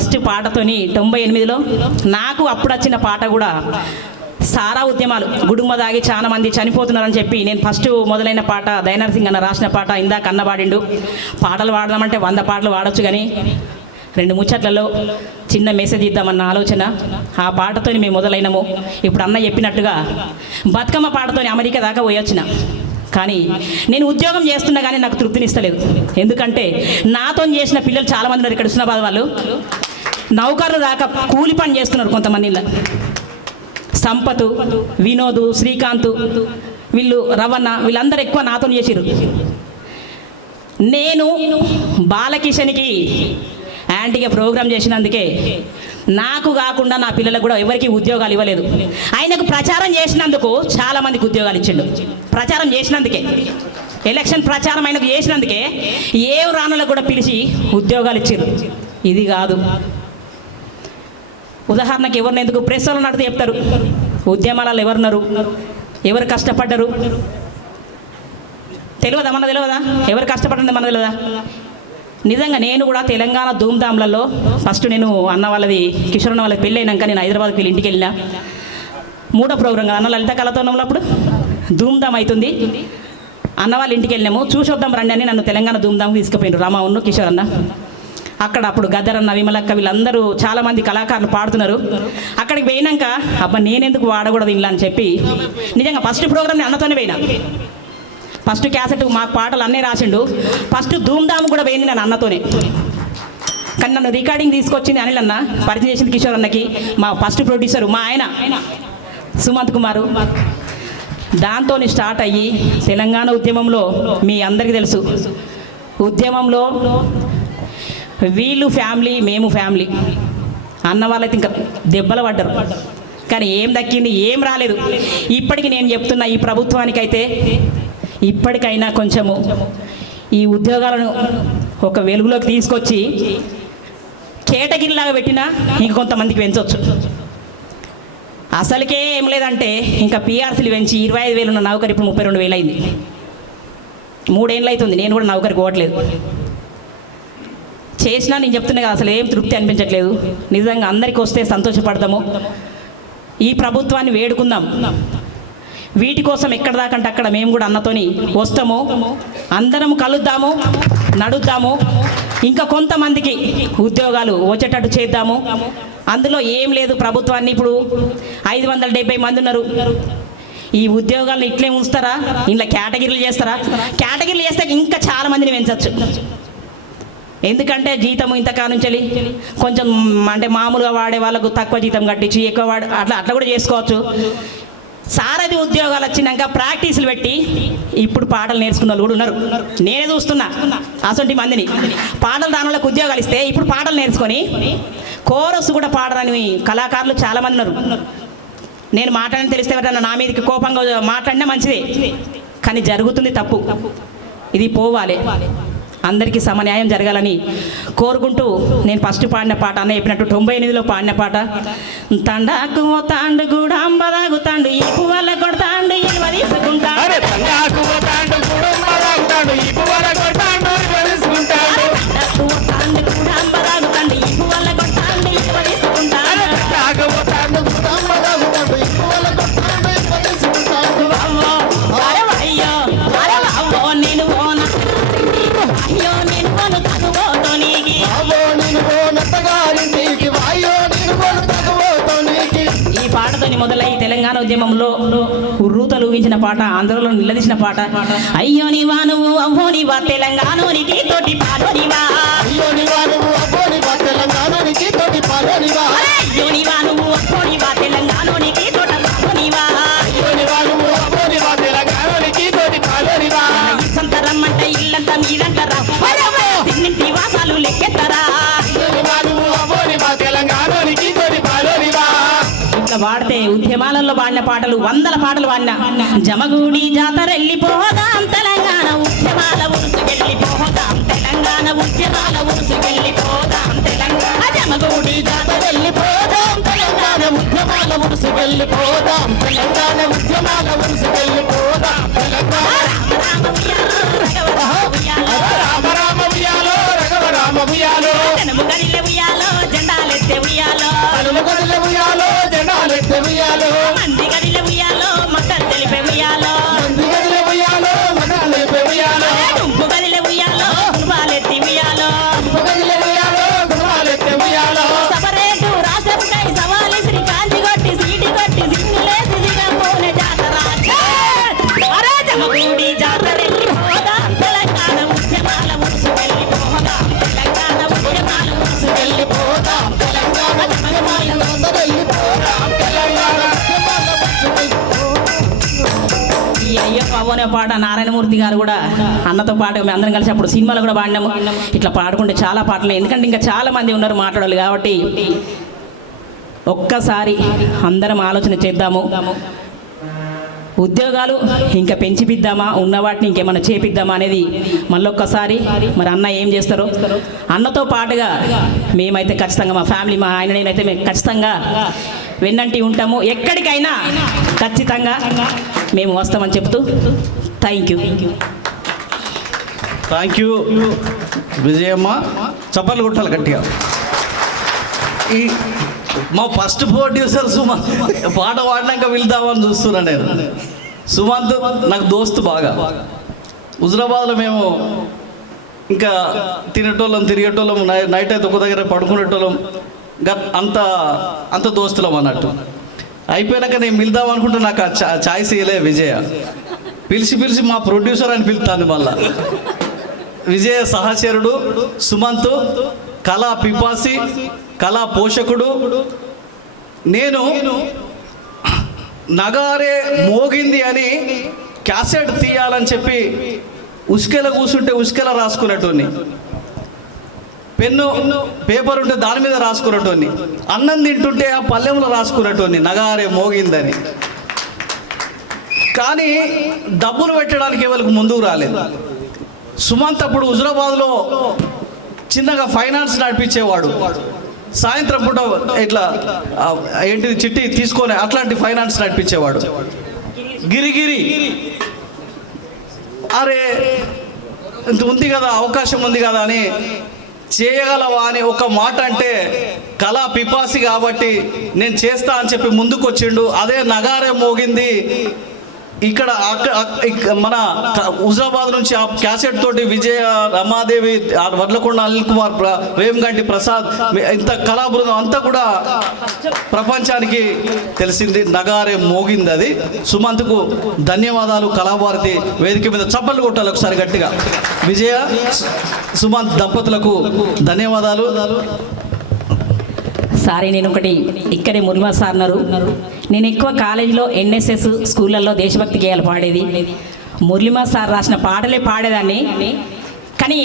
First పాటతోని తొంభై ఎనిమిదిలో నాకు అప్పుడు వచ్చిన పాట కూడా సారా ఉద్యమాలు. గుడుమ దాగి చాలా మంది చనిపోతున్నారని చెప్పి నేను ఫస్ట్ మొదలైన పాట దయనర్ సింగ్ అన్న రాసిన పాట ఇందాక అన్న పాడిండు. పాటలు పాడదామంటే వంద పాటలు పాడొచ్చు కానీ రెండు ముచ్చట్లలో చిన్న మెసేజ్ ఇద్దామన్న ఆలోచన. ఆ పాటతోని మేము మొదలైనము. ఇప్పుడు అన్న చెప్పినట్టుగా బతుకమ్మ పాటతోని అమెరికా దాకా పోయొచ్చిన. కానీ నేను ఉద్యోగం చేస్తున్నా కానీ నాకు తృప్తినిస్తలేదు. ఎందుకంటే నాతో చేసిన పిల్లలు చాలామంది ఉన్నారు ఇక్కడ హుస్నాబాద్ వాళ్ళు. నౌకర్లు దాకా కూలి పని చేస్తున్నారు కొంతమంది సంపతు వినోదు వినోద్ శ్రీకాంత్ వీళ్ళు రవణ వీళ్ళందరూ ఎక్కువ నాతో చేసిరు నేను బాలకిషన్కి యాంటీగా ప్రోగ్రామ్ చేసినందుకే నాకు కాకుండా నా పిల్లలకు కూడా ఎవరికి ఉద్యోగాలు ఇవ్వలేదు. ఆయనకు ప్రచారం చేసినందుకు చాలామందికి ఉద్యోగాలు ఇచ్చిండు. ప్రచారం చేసినందుకే. ఎలక్షన్ ప్రచారం ఆయనకు చేసినందుకే ఏ రానులకు కూడా పిలిచి ఉద్యోగాలు ఇచ్చారు ఇది కాదు. ఉదాహరణకి ఎవరిని ఎందుకు ప్రెస్లో నడితే చెప్తారు. ఉద్యమాలలో ఎవరున్నారు? ఎవరు కష్టపడ్డరు? తెలియదా మన తెలియదా? ఎవరు కష్టపడింది మన తెలియదా? నిజంగా నేను కూడా తెలంగాణ ధూమ్ధామ్లలో ఫస్ట్ నేను అన్న వాళ్ళది కిషోర్ అన్న వాళ్ళకి పెళ్ళి అయినాక నేను హైదరాబాద్కి వెళ్ళి ఇంటికి వెళ్ళినా. మూడో ప్రోగ్రాం కదా అన్న లలిత కళతో ఉన్నప్పుడు ధూమ్ధామ్ అవుతుంది. అన్న వాళ్ళ ఇంటికి వెళ్ళినాము. చూసొద్దాం రండి అని నన్ను తెలంగాణ ధూమ్ధామ్ తీసుకుపోయినారు రామావును కిషోర్ అన్న. అక్కడ అప్పుడు గదరన్న విమలక్క వీళ్ళందరూ చాలామంది కళాకారులు పాడుతున్నారు. అక్కడికి పోయినాక అబ్బా నేనెందుకు వాడకూడదు ఇలా అని చెప్పి నిజంగా ఫస్ట్ ప్రోగ్రామ్ని అన్నతోనే పోయినా. ఫస్ట్ క్యాసెట్ మా పాటలు అన్నీ రాసిండు. ఫస్ట్ ధూమ్ధామ్ కూడా పోయింది నేను అన్నతోనే. కానీ నన్ను రికార్డింగ్ తీసుకొచ్చింది అనిల్ అన్న పరిచయం చేసింది కిషోర్ అన్నకి మా ఫస్ట్ ప్రొడ్యూసర్ మా ఆయన సుమంత్ కుమారు. దాంతో స్టార్ట్ అయ్యి తెలంగాణ ఉద్యమంలో మీ అందరికీ తెలుసు. ఉద్యమంలో వీళ్ళు ఫ్యామిలీ మేము ఫ్యామిలీ. అన్న వాళ్ళైతే ఇంకా దెబ్బలు పడ్డరు. కానీ ఏం దక్కింది ఏం రాలేదు. ఇప్పటికి నేను చెప్తున్నా ఈ ప్రభుత్వానికైతే ఇప్పటికైనా కొంచెము ఈ ఉద్యోగాలను ఒక వెలుగులోకి తీసుకొచ్చి కేటగిరిలాగా పెట్టినా ఇంకొంతమందికి పెంచవచ్చు అసలుకే ఏం లేదంటే ఇంకా పిఆర్సీలు పెంచి ఇరవై ఐదు వేలు ఉన్న నౌకరి ఇప్పుడు ముప్పై రెండు వేలు అయింది. మూడేళ్ళు అవుతుంది నేను కూడా నౌకరికి పోవట్లేదు. చేసినా నేను చెప్తున్నా కదా అసలు ఏం తృప్తి అనిపించట్లేదు. నిజంగా అందరికీ వస్తే సంతోషపడతాము. ఈ ప్రభుత్వాన్ని వేడుకుందాం. వీటి కోసం ఎక్కడ దాకంటే అక్కడ మేము కూడా అన్నతోని వస్తాము. అందరం కలుద్దాము నడుద్దాము. ఇంకా కొంతమందికి ఉద్యోగాలు వచ్చేటట్టు చేద్దాము. అందులో ఏం లేదు ప్రభుత్వాన్ని ఇప్పుడు. ఐదు వందల డెబ్బై మంది ఉన్నారు. ఈ ఉద్యోగాలను ఇట్లే ఉంచుతారా? ఇంట్లో కేటగిరీలు చేస్తారా? కేటగిరీలు చేస్తే ఇంకా చాలా మందిని పెంచవచ్చు ఎందుకంటే జీతం ఇంతకాలం నుంచి కొంచెం అంటే మామూలుగా వాడే వాళ్ళకు తక్కువ జీతం కట్టించి ఎక్కువ వాడు అట్లా అట్లా కూడా చేసుకోవచ్చు. సారథి ఉద్యోగాలు వచ్చినాక ప్రాక్టీసులు పెట్టి ఇప్పుడు పాటలు నేర్చుకున్న వాళ్ళు కూడా ఉన్నారు. నేనే చూస్తున్నా అసొంటి మందిని. పాటలు దాని వాళ్ళకి ఉద్యోగాలు ఇస్తే ఇప్పుడు పాటలు నేర్చుకొని కోరస్ కూడా పాడరని కళాకారులు చాలామంది ఉన్నారు. నేను మాట్లాడని తెలిస్తే ఎవరైనా నా మీదకి కోపంగా మాట్లాడినా మంచిదే. కానీ జరుగుతుంది తప్పు. ఇది పోవాలి. అందరికీ సమన్యాయం జరగాలని కోరుకుంటూ నేను ఫస్ట్ పాడిన పాట అన్న చెప్పినట్టు తొంభై ఎనిమిదిలో పాడిన పాట. తండాకు తాండు కూడా అంబదాగు తాండు ఈ పువ్వుల కొడతాండు ఇల్వ తీసుకుంటాడు. మొదలై తెలంగాణ ఉద్యమంలో ఉర్రూతలు ఊగించిన పాట ఆంధ్రలో నిలదీసిన పాట. అయ్యో నీవా నువ్వు అవ్వో నీవా తెలంగాణోనికి తోటి పాలోనివా అయ్యో నివా నువ్వు అబ్బో నివా తెలంగాణనికి తోటి పాలోనివా అయ్యో నీవా ఉద్యమాలలో పాడిన పాటలు వందల పాటలు పాడిన జమగూడి జాతర వెళ్ళిపోదాం తెలంగాణ ఉద్యమాల ఉరుసుకెళ్ళిపోదాం తెలంగాణ ఉద్యమాల ఉరుసుకెళ్ళిపోదాం తెలంగాణ. జమగూడి జాతర వెళ్ళిపోదాం తెలంగాణ ఉద్యమాల ఉరుసుకెళ్ళిపోదాం తెలంగాణ ఉద్యమాల ఉరుసుకెళ్ళిపోదాం తెలంగాణ. రామ రామ రామ ఉయ్యాలో, రఘవ రామ ఉయ్యాలో. గదిలె ఉయ్యాలో, we are the home. Ayyappa అవ్వనే పాట నారాయణమూర్తి గారు కూడా అన్నతో పాటు మేము అందరం కలిసి అప్పుడు సినిమాలు కూడా పాడినాము. ఇట్లా పాడుకుంటే చాలా పాటలు. ఎందుకంటే ఇంకా చాలా మంది ఉన్నారు మాట్లాడాలి కాబట్టి ఒక్కసారి అందరం ఆలోచన చేద్దాము. ఉద్యోగాలు ఇంకా పెంచిపిద్దామా? ఉన్న వాటిని ఇంకేమైనా చేపిద్దామా అనేది మళ్ళొక్కసారి మరి అన్న ఏం చేస్తారో. అన్నతో పాటుగా మేమైతే ఖచ్చితంగా మా ఫ్యామిలీ మా ఆయన నేనైతే మేము ఖచ్చితంగా వెన్నంటి ఉంటాము. ఎక్కడికైనా ఖచ్చితంగా మేము వస్తామని చెప్తూ thank you thank you Vijayamma. చప్పట్లు కొట్టాలి గట్టిగా. ఈ మా ఫస్ట్ ప్రొడ్యూసర్ సుమంత్ పాట పాడినాక వెళ్దామని చూస్తున్నా నేను. సుమంత్ నాకు దోస్తు బాగా. హుజరాబాద్లో మేము ఇంకా తినేటోళ్ళం తిరిగేటోళ్ళం నైట్ అయితే ఒక దగ్గర పడుకునేటోళ్ళం. అంత అంత దోస్తులం అన్నట్టు. అయిపోయాక నేను పిలుద్దాం అనుకుంటే నాకు ఆ చా- ఛాయిస్ ఇయ్యలే విజయ. పిలిచి పిలిచి మా ప్రొడ్యూసర్ అని పిలుతాను మళ్ళా. విజయ సహచరుడు సుమంత్ కళా పిపాసి కళా పోషకుడు. నేను నగారే మోగింది అని క్యాసెట్ తీయాలని చెప్పి ఉసుకెల కూర్చుంటే ఉసుకెల రాసుకునేటోని పెన్ను పేపర్ ఉంటే దాని మీద రాసుకునేటోని అన్నం తింటుంటే ఆ పల్లెంలో రాసుకునేటోని నగారే మోగిందని. కానీ డబ్బులు పెట్టడానికి ఎవరికి ముందుకు రాలేదు. సుమంత్ అప్పుడు హుజరాబాద్లో చిన్నగా ఫైనాన్స్ నడిపించేవాడు. సాయంత్రం పూట ఇట్లా ఏంటిది చిట్టి తీసుకొని అట్లాంటి ఫైనాన్స్ నడిపించేవాడు. గిరిగిరి. అరే ఇంత ఉంది కదా అవకాశం ఉంది కదా అని చేయగలవా అని ఒక మాట అంటే కళా పిపాసి కాబట్టి నేను చేస్తా అని చెప్పి ముందుకు వచ్చిండు అదే నగారే మోగింది. ఇక్కడ మన హుజరాబాద్ నుంచి ఆ క్యాసెట్ తోటి విజయ రమాదేవి ఆ వడ్లకొండ అనిల్ కుమార్ ప్ర- వేమగంటి ప్రసాద్ ఇంత కళాబృందం అంతా కూడా ప్రపంచానికి తెలిసింది. నగారే మోగింది అది సుమంత్కు ధన్యవాదాలు కళాభారతి వేదిక మీద చప్పట్లు కొట్టాలి ఒకసారి గట్టిగా. విజయ సుమంత్ దంపతులకు ధన్యవాదాలు. సారీ నేను ఒకటి ఇక్కడే మురిమా సార్ అన్నారు నేను ఎక్కువ కాలేజీలో ఎన్ఎస్ఎస్ స్కూళ్ళల్లో దేశభక్తి గేయాలు పాడేది. మురళిమా సార్ రాసిన పాటలే పాడేదాన్ని. కానీ